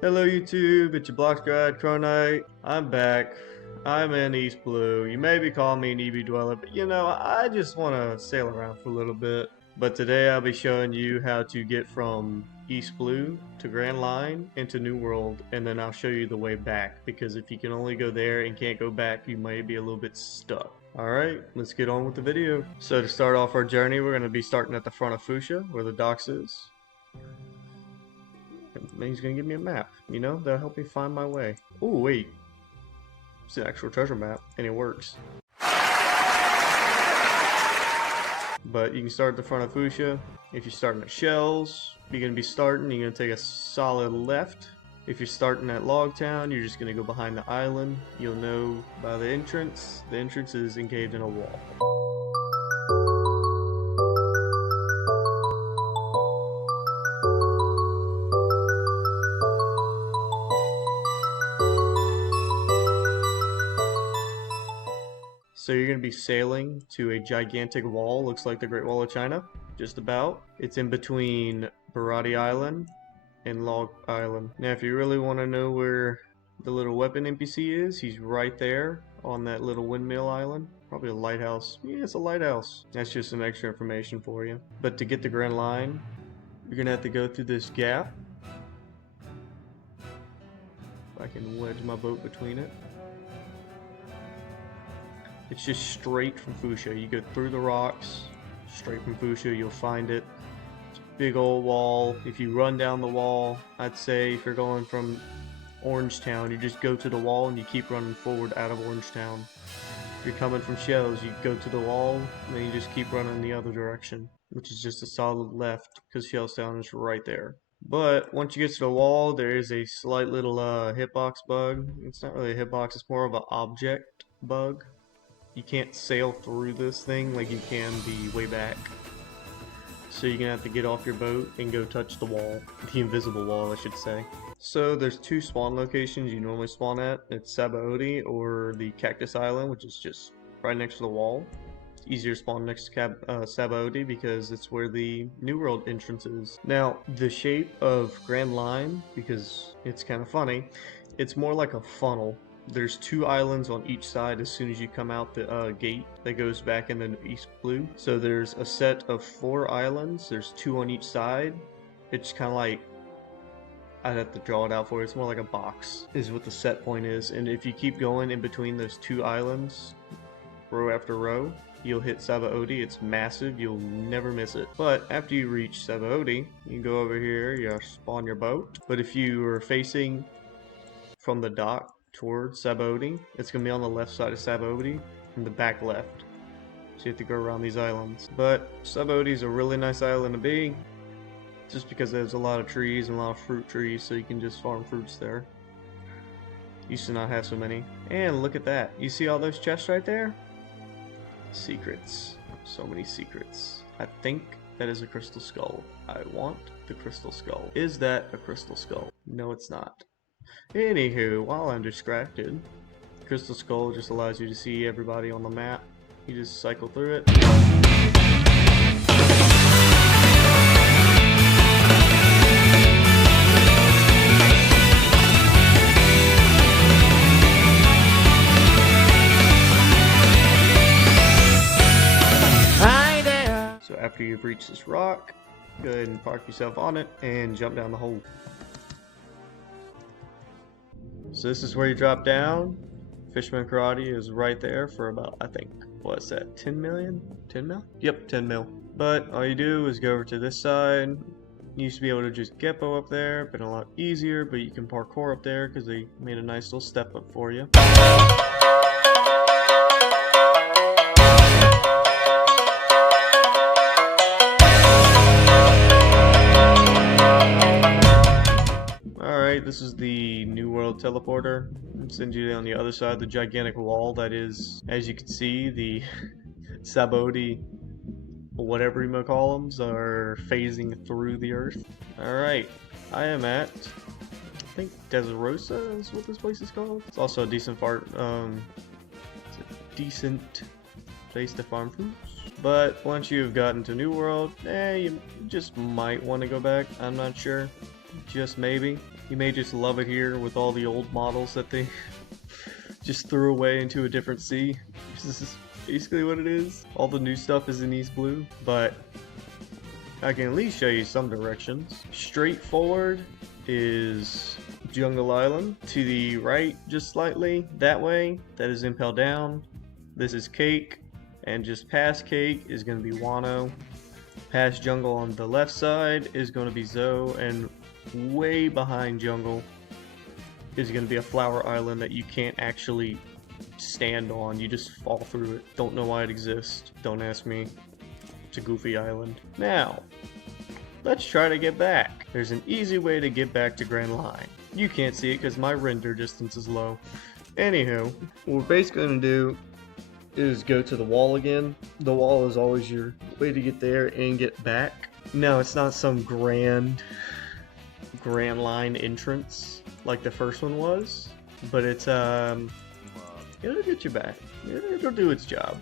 Hello YouTube, it's your Block Squad Kronite. I'm back. I'm in East Blue. You may be calling me an EB Dweller, but I just want to sail around for a little bit. But today I'll be showing you how to get from East Blue to Grand Line into New World, and then I'll show you the way back, because if you can only go there and can't go back, you might be a little bit stuck. Alright, let's get on with the video. So to start off our journey, we're going to be starting at the front of Fushia, where the docks is. He's gonna give me a map, that'll help me find my way. Oh wait, it's an actual treasure map, and it works. But you can start at the front of Fushia. If you're starting at Shells, you're gonna take a solid left. If you're starting at Logtown, you're just gonna go behind the island. You'll know by the entrance. The entrance is encaved in a wall. So you're going to be sailing to a gigantic wall, looks like the Great Wall of China, just about. It's in between Barati Island and Log Island. Now if you really want to know where the little weapon NPC is, he's right there on that little windmill island. Probably a lighthouse. Yeah, it's a lighthouse. That's just some extra information for you. But to get the Grand Line, you're going to have to go through this gap. If I can wedge my boat between it. It's just straight from Fushia. You go through the rocks, straight from Fushia, you'll find it. It's a big old wall. If you run down the wall, I'd say if you're going from Orangetown, you just go to the wall and you keep running forward out of Orangetown. If you're coming from Shells, you go to the wall, and then you just keep running the other direction, which is just a solid left, because Shellstown is right there. But once you get to the wall, there is a slight little hitbox bug. It's not really a hitbox, it's more of an object bug. You can't sail through this thing like you can the way back. So you're gonna have to get off your boat and go touch the wall. The invisible wall, I should say. So there's two spawn locations you normally spawn at. It's Subot or the Cactus Island, which is just right next to the wall. It's easier to spawn next to Subot because it's where the New World entrance is. Now, the shape of Grand Line, because it's kind of funny, it's more like a funnel. There's two islands on each side as soon as you come out the gate that goes back into East Blue. So there's a set of 4 islands. There's 2 on each side. It's kind of like, I'd have to draw it out for you. It's more like a box is what the set point is. And if you keep going in between those 2 islands, row after row, you'll hit Subot. It's massive. You'll never miss it. But after you reach Subot, you can go over here, you spawn your boat. But if you are facing from the dock towards Subot, it's going to be on the left side of Subot, in the back left. So you have to go around these islands. But Subot is a really nice island to be, just because there's a lot of trees and a lot of fruit trees, so you can just farm fruits there. Used to not have so many. And look at that. You see all those chests right there? Secrets. So many secrets. I think that is a crystal skull. I want the crystal skull. Is that a crystal skull? No, it's not. Anywho, while I'm distracted, Crystal Skull just allows you to see everybody on the map. You just cycle through it. Hi there! So after you've reached this rock, go ahead and park yourself on it and jump down the hole. So this is where you drop down. Fisherman Karate is right there for about, I think, what's that, 10 million? 10 mil? Yep, 10 mil. But all you do is go over to this side. You used to be able to just Geppo up there, been a lot easier, but you can parkour up there because they made a nice little step up for you. This is the New World teleporter. It sends you on the other side of the gigantic wall that is, as you can see, the Subot, whatever you might call them, are phasing through the earth. Alright, I am at, I think Desosa is what this place is called. It's also a decent it's a decent place to farm fruits. But once you've gotten to New World, you just might want to go back. I'm not sure. Just maybe. You may just love it here with all the old models that they just threw away into a different sea. This is basically what it is. All the new stuff is in East Blue, but I can at least show you some directions. Straight forward is Jungle Island. To the right, just slightly, that way, that is Impel Down. This is Cake, and just past Cake is going to be Wano. Past Jungle on the left side is going to be Zoe, and way behind Jungle is going to be a flower island that you can't actually stand on. You just fall through it. Don't know why it exists. Don't ask me. It's a goofy island. Now, let's try to get back. There's an easy way to get back to Grand Line. You can't see it because my render distance is low. Anywho, what we're basically going to do is go to the wall again. The wall is always your way to get there and get back. No, it's not some Grand Line entrance like the first one was, but it's it'll get you back. It'll do its job.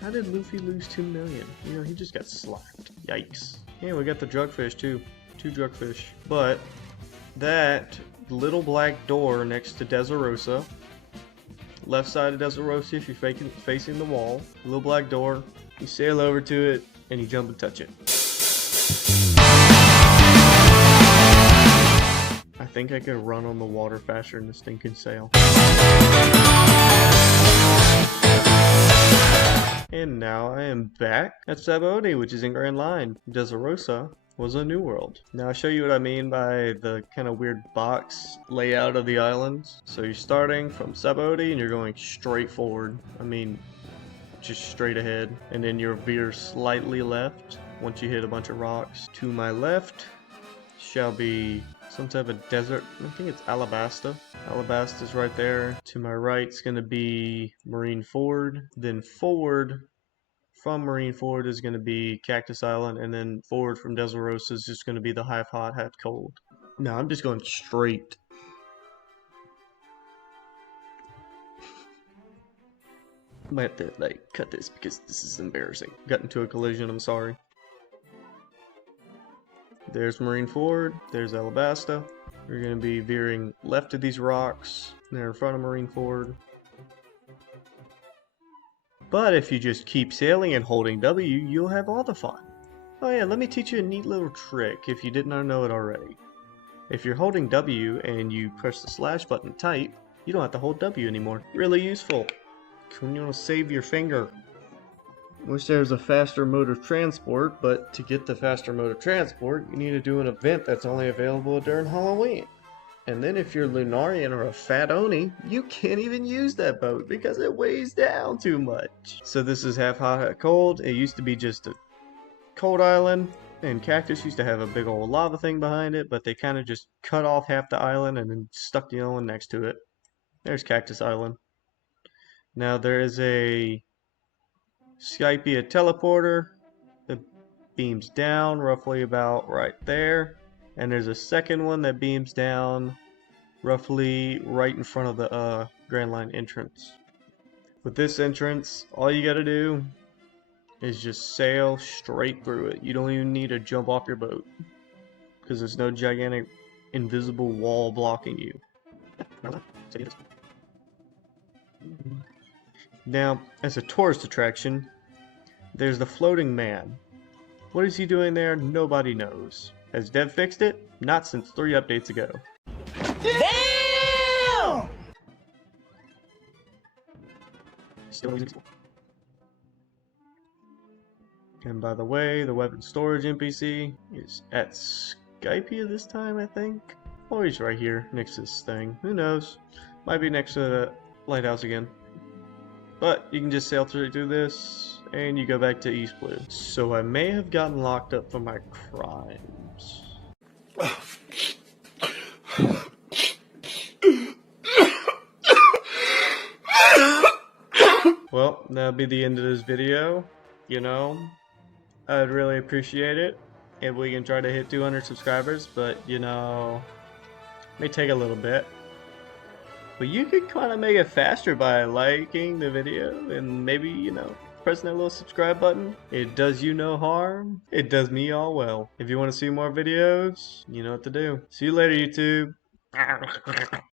How did Luffy lose 2 million? You know, he just got slapped. Yikes. Yeah, we got the drugfish too. 2 drugfish. But that little black door next to Desosa, left side of Desosa if you're facing the wall, little black door, you sail over to it and you jump and touch it. I think I could run on the water faster than this thing can sail. And now I am back at Subot, which is in Grand Line. Desosa was a new world. Now I'll show you what I mean by the kind of weird box layout of the islands. So you're starting from Subot and you're going straight forward. I mean, just straight ahead. And then you'll veer slightly left once you hit a bunch of rocks. To my left shall be some type of desert. I think it's Alabasta. Alabasta's right there. To my right is going to be Marine Ford. Then forward from Marine Ford is going to be Cactus Island. And then forward from Desosa is just going to be the half hot, half cold. No, I'm just going straight. I might have to cut this because this is embarrassing. Got into a collision, I'm sorry. There's Marine Ford, there's Alabasta. We're going to be veering left of these rocks. They're in front of Marine Ford. But if you just keep sailing and holding W, you'll have all the fun. Oh yeah, let me teach you a neat little trick if you did not know it already. If you're holding W and you press the slash button tight, you don't have to hold W anymore. Really useful when you want to save your finger. Wish there was a faster mode of transport, but to get the faster mode of transport, you need to do an event that's only available during Halloween. And then if you're Lunarian or a Fat Oni, you can't even use that boat because it weighs down too much. So this is half hot, half cold. It used to be just a cold island, and Cactus used to have a big old lava thing behind it, but they kind of just cut off half the island and then stuck the other one next to it. There's Cactus Island. Now there is a Skypia teleporter that beams down roughly about right there, and there's a second one that beams down roughly right in front of the Grand Line entrance. With this entrance, all you gotta do is just sail straight through it. You don't even need to jump off your boat because there's no gigantic invisible wall blocking you. Now, as a tourist attraction, there's the floating man. What is he doing there? Nobody knows. Has Dev fixed it? Not since 3 updates ago. Damn! Still useful. And by the way, the weapon storage NPC is at Skypia this time, I think. Or he's right here next to this thing. Who knows? Might be next to the lighthouse again. But you can just sail through this, and you go back to East Blue. So I may have gotten locked up for my crimes. Well, that'll be the end of this video. You know, I'd really appreciate it if we can try to hit 200 subscribers, but you know, it may take a little bit. But you could kind of make it faster by liking the video and maybe, you know, pressing that little subscribe button. It does you no harm. It does me all well. If you want to see more videos, you know what to do. See you later, YouTube.